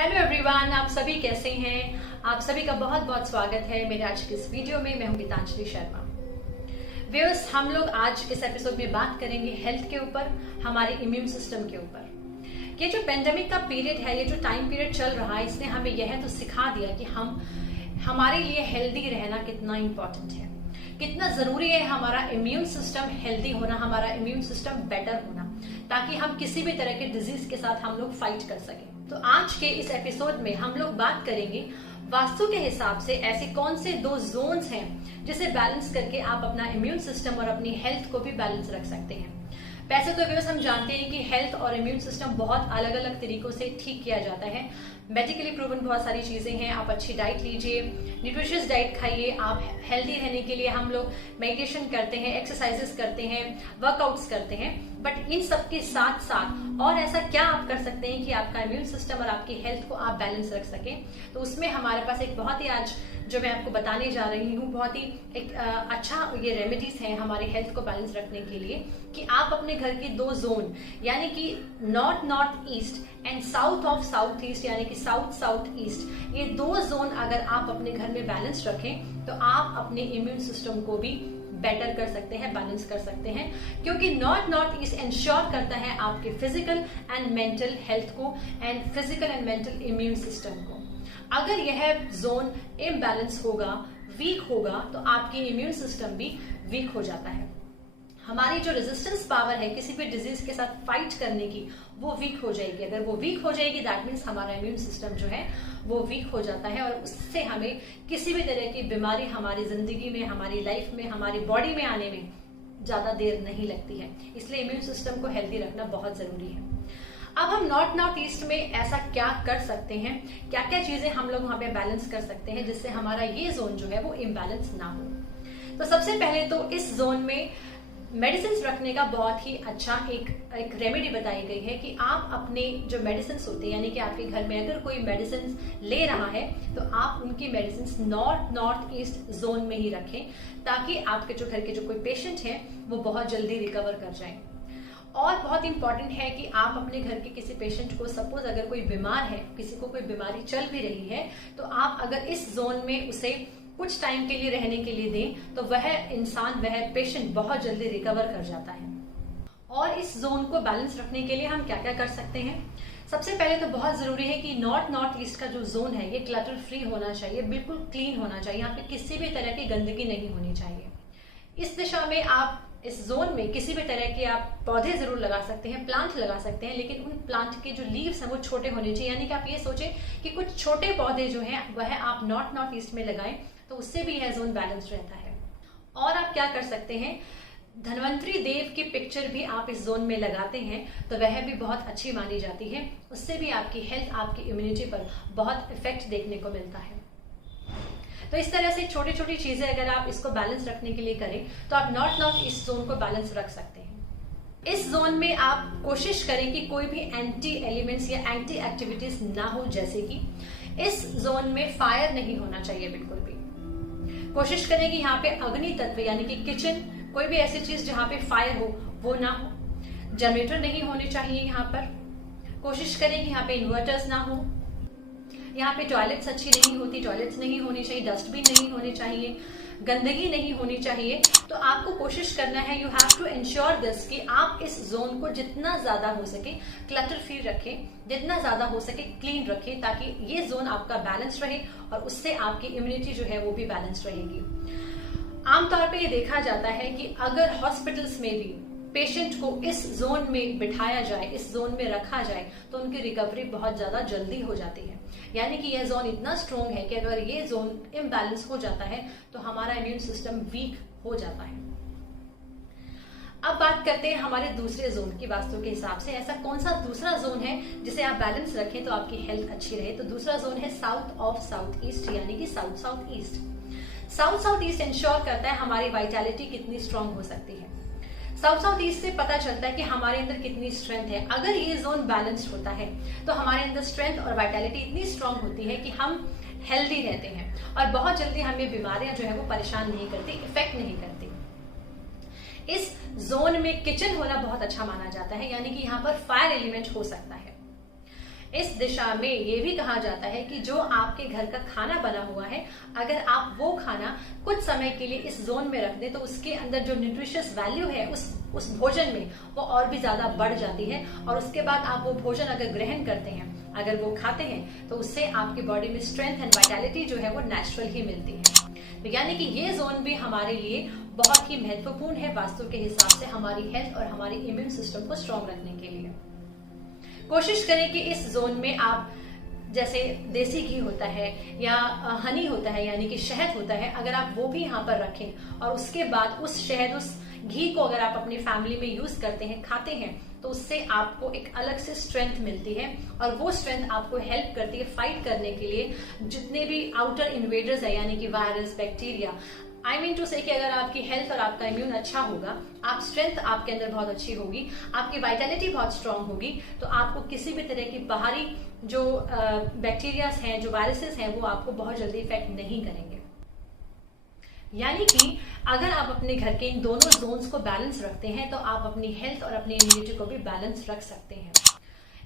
Hello everyone, आप सभी कैसे हैं? आप सभी का बहुत बहुत स्वागत है मेरे आज के इस वीडियो में। मैं हूं गीतांजलि शर्मा। व्यूअर्स, हम लोग आज इस एपिसोड में बात करेंगे हेल्थ के ऊपर, हमारे इम्यून सिस्टम के ऊपर। ये जो पेंडेमिक का पीरियड है, ये जो टाइम पीरियड चल रहा है, इसने हमें यह तो सिखा दिया कि हमारे लिए हेल्दी रहना कितना इम्पोर्टेंट है, कितना जरूरी है हमारा इम्यून सिस्टम हेल्दी होना, हमारा इम्यून सिस्टम बेटर होना, ताकि हम किसी भी तरह के डिजीज के साथ हम लोग फाइट कर सकें। तो आज के इस एपिसोड में हम लोग बात करेंगे वास्तु के हिसाब से ऐसे कौन से 2 जोन्स हैं जिसे बैलेंस करके आप अपना इम्यून सिस्टम और अपनी हेल्थ को भी बैलेंस रख सकते हैं। वैसे तो व्यूअर्स, हम जानते हैं कि हेल्थ और इम्यून सिस्टम बहुत अलग अलग तरीकों से ठीक किया जाता है। मेडिकली प्रूवन बहुत सारी चीजें हैं। आप अच्छी डाइट लीजिए, न्यूट्रिशियस डाइट खाइए। आप हेल्दी रहने के लिए हम लोग मेडिटेशन करते हैं, एक्सरसाइजेस करते हैं, वर्कआउट्स करते हैं। बट इन सब के साथ साथ और ऐसा क्या आप कर सकते हैं कि आपका इम्यून सिस्टम और आपकी हेल्थ को आप बैलेंस रख सकें? तो उसमें हमारे पास एक बहुत ही आज जो मैं आपको बताने जा रही हूँ, बहुत ही एक अच्छा ये रेमेडीज हैं हमारे हेल्थ को बैलेंस रखने के लिए, कि आप अपने घर की 2 जोन यानी कि north east and south of south east यानी कि साउथ ईस्ट, ये 2 जोन अगर आप अपने घर में बैलेंस रखें तो आप अपने इम्यून सिस्टम को भी बेटर कर सकते हैं, बैलेंस कर सकते हैं। क्योंकि नॉर्थ ईस्ट इंश्योर करता है आपके फिजिकल एंड मेंटल हेल्थ को and physical and mental immune system को। अगर यह जोन इम्बैलेंस होगा, वीक होगा, तो आपकी इम्यून सिस्टम भी वीक हो जाता है। हमारी जो रेजिस्टेंस पावर है किसी भी डिजीज के साथ फाइट करने की, वो वीक हो जाएगी। अगर वो वीक हो जाएगी, दैट मीन्स हमारा इम्यून सिस्टम जो है वो वीक हो जाता है और उससे हमें किसी भी तरह की बीमारी हमारी जिंदगी में, हमारी लाइफ में, हमारी बॉडी में आने में ज्यादा देर नहीं लगती है। इसलिए इम्यून सिस्टम को हेल्दी रखना बहुत जरूरी है। अब हम नॉर्थ ईस्ट में ऐसा क्या कर सकते हैं, क्या क्या चीजें हम लोग वहां पे बैलेंस कर सकते हैं जिससे हमारा ये जोन जो है वो इम्बैलेंस ना हो। तो सबसे पहले तो इस जोन में मेडिसिन रखने का बहुत ही अच्छा एक रेमेडी बताई गई है कि आप अपने जो मेडिसिन होते हैं, यानी कि आपके घर में अगर कोई मेडिसिन ले रहा है तो आप उनकी मेडिसिन नॉर्थ ईस्ट जोन में ही रखें, ताकि आपके जो घर के जो कोई पेशेंट हैं वो बहुत जल्दी रिकवर कर जाएं। और बहुत इंपॉर्टेंट है कि आप अपने घर के किसी पेशेंट को, सपोज अगर कोई बीमार है, किसी को कोई बीमारी चल भी रही है, तो आप अगर इस जोन में उसे कुछ टाइम के लिए रहने के लिए दें तो वह इंसान, वह पेशेंट बहुत जल्दी रिकवर कर जाता है। और इस जोन को बैलेंस रखने के लिए हम क्या क्या कर सकते हैं? सबसे पहले तो बहुत जरूरी है कि नॉर्थ ईस्ट का जो जोन है ये क्लटर फ्री होना चाहिए, बिल्कुल क्लीन होना चाहिए। यहाँ पे किसी भी तरह की गंदगी नहीं होनी चाहिए। इस दिशा में आप इस जोन में किसी भी तरह के आप पौधे जरूर लगा सकते हैं, प्लांट लगा सकते हैं, लेकिन उन प्लांट के जो लीव्स हैं वो छोटे होने चाहिए। यानी कि आप ये सोचें कि कुछ छोटे पौधे जो हैं वह आप नॉर्थ ईस्ट में लगाएं, तो उससे भी यह जोन बैलेंस रहता है। और आप क्या कर सकते हैं, धन्वंतरी देव की पिक्चर भी आप इस जोन में लगाते हैं तो वह भी बहुत अच्छी मानी जाती है। उससे भी आपकी हेल्थ, आपकी इम्यूनिटी पर बहुत इफेक्ट देखने को मिलता है। तो इस तरह से छोटी छोटी चीजें अगर आप इसको बैलेंस रखने के लिए करें तो आप नॉर्थ ईस्ट जोन को बैलेंस रख सकते हैं। इस जोन में आप कोशिश करें कि कोई भी एंटी एलिमेंट्स या एंटी एक्टिविटीज ना हो, जैसे कि इस जोन में फायर नहीं होना चाहिए बिल्कुल भी। कोशिश करें कि यहाँ पे अग्नि तत्व यानी कि किचन, कोई भी ऐसी चीज जहाँ पे फायर हो वो ना हो। जनरेटर नहीं होने चाहिए यहाँ पर। कोशिश करें कि यहाँ पे इन्वर्टर्स ना हो। यहाँ पे टॉयलेट्स अच्छी नहीं होती, टॉयलेट्स नहीं होनी चाहिए, डस्टबिन नहीं होने चाहिए, गंदगी नहीं होनी चाहिए। तो आपको कोशिश करना है, you have to ensure this, कि आप इस जोन को जितना ज्यादा हो सके क्लटर फ्री रखें, जितना ज्यादा हो सके क्लीन रखें, ताकि ये जोन आपका बैलेंस रहे और उससे आपकी इम्यूनिटी जो है वो भी बैलेंस रहेगी। आमतौर पे ये देखा जाता है कि अगर हॉस्पिटल्स में भी पेशेंट को इस जोन में बिठाया जाए, इस जोन में रखा जाए, तो उनकी रिकवरी बहुत ज्यादा जल्दी हो जाती है। यानी कि यह जोन इतना स्ट्रॉन्ग है कि अगर ये जोन इम्बैलेंस हो जाता है तो हमारा इम्यून सिस्टम वीक हो जाता है। अब बात करते हैं हमारे दूसरे जोन की। वास्तु के हिसाब से ऐसा कौन सा दूसरा जोन है जिसे आप बैलेंस रखें तो आपकी हेल्थ अच्छी रहे? तो दूसरा जोन है साउथ ऑफ साउथ ईस्ट यानी कि south east. South east ensure करता है हमारी वाइटैलिटी कितनी स्ट्रांग हो सकती है। साउथ ईस्ट से पता चलता है कि हमारे अंदर कितनी स्ट्रेंथ है। अगर ये जोन बैलेंस्ड होता है तो हमारे अंदर स्ट्रेंथ और वाइटैलिटी इतनी स्ट्रांग होती है कि हम हेल्दी रहते हैं और बहुत जल्दी हमें बीमारियां जो है वो परेशान नहीं करती, इफेक्ट नहीं करती। इस जोन में किचन होना बहुत अच्छा माना जाता है, यानी कि यहाँ पर फायर एलिमेंट हो सकता है। इस दिशा में ये भी कहा जाता है कि जो आपके घर का खाना बना हुआ है, अगर आप वो खाना कुछ समय के लिए इस जोन में रख दें तो उसके अंदर जो न्यूट्रिशियस वैल्यू है उस भोजन में वो और भी ज्यादा बढ़ जाती है। और उसके बाद आप वो भोजन अगर ग्रहण करते हैं, अगर वो खाते हैं, तो उससे आपकी बॉडी में स्ट्रेंथ एंड वाइटैलिटी जो है वो नेचुरल ही मिलती है। तो यानी कि ये जोन भी हमारे लिए बहुत ही महत्वपूर्ण है वास्तु के हिसाब से, हमारी हेल्थ और हमारी इम्यून सिस्टम को स्ट्रॉन्ग रखने के लिए। कोशिश करें कि इस जोन में आप, जैसे देसी घी होता है या हनी होता है यानी कि शहद होता है, अगर आप वो भी यहाँ पर रखें और उसके बाद उस शहद, उस घी को अगर आप अपनी फैमिली में यूज करते हैं, खाते हैं, तो उससे आपको एक अलग से स्ट्रेंथ मिलती है और वो स्ट्रेंथ आपको हेल्प करती है फाइट करने के लिए जितने भी आउटर इन्वेडर्स है, यानी कि virus, bacteria. I mean to say कि अगर आपकी हेल्थ और आपका इम्यून अच्छा होगा, आप स्ट्रेंथ आपके अंदर बहुत अच्छी होगी, आपकी वाइटैलिटी बहुत स्ट्रांग होगी, तो आपको किसी भी तरह की बाहरी जो बैक्टीरियाज हैं, जो वायरसेस हैं, वो आपको बहुत जल्दी इफेक्ट नहीं करेंगे। यानी कि अगर आप अपने घर के इन दोनों जोन्स को बैलेंस रखते हैं तो आप अपनी हेल्थ और अपनी इम्यूनिटी को भी बैलेंस रख सकते हैं।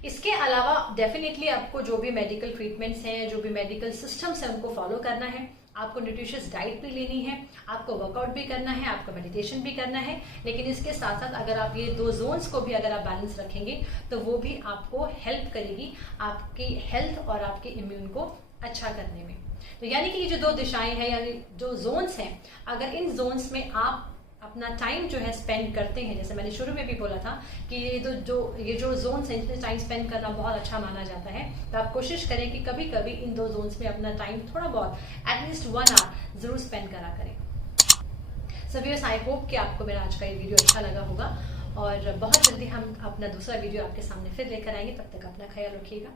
इसके अलावा डेफिनेटली आपको जो भी मेडिकल ट्रीटमेंट्स हैं, जो भी मेडिकल सिस्टम्स हैं, उनको फॉलो करना है। आपको न्यूट्रिशियस डाइट भी लेनी है, आपको वर्कआउट भी करना है, आपको मेडिटेशन भी करना है। लेकिन इसके साथ साथ अगर आप ये दो जोन्स को भी अगर आप बैलेंस रखेंगे तो वो भी आपको हेल्प करेगी आपकी हेल्थ और आपके इम्यून को अच्छा करने में। तो यानी कि ये जो दो दिशाएं हैं, यानी जो जोन्स हैं, अगर इन जोन्स में आप अपना टाइम जो है स्पेंड करते हैं, जैसे मैंने शुरू में भी बोला था कि ये जो जोन्स हैं इसमें टाइम स्पेंड करना बहुत अच्छा माना जाता है, तो आप कोशिश करें कि कभी कभी इन दो जोन्स में अपना टाइम थोड़ा बहुत एटलीस्ट 1 आवर जरूर स्पेंड करा करें। सो व्यूअर्स, आई होप कि आपको मेरा आज का ये वीडियो अच्छा लगा होगा और बहुत जल्दी हम अपना दूसरा वीडियो आपके सामने फिर लेकर आएंगे। तब तक अपना ख्याल रखिएगा।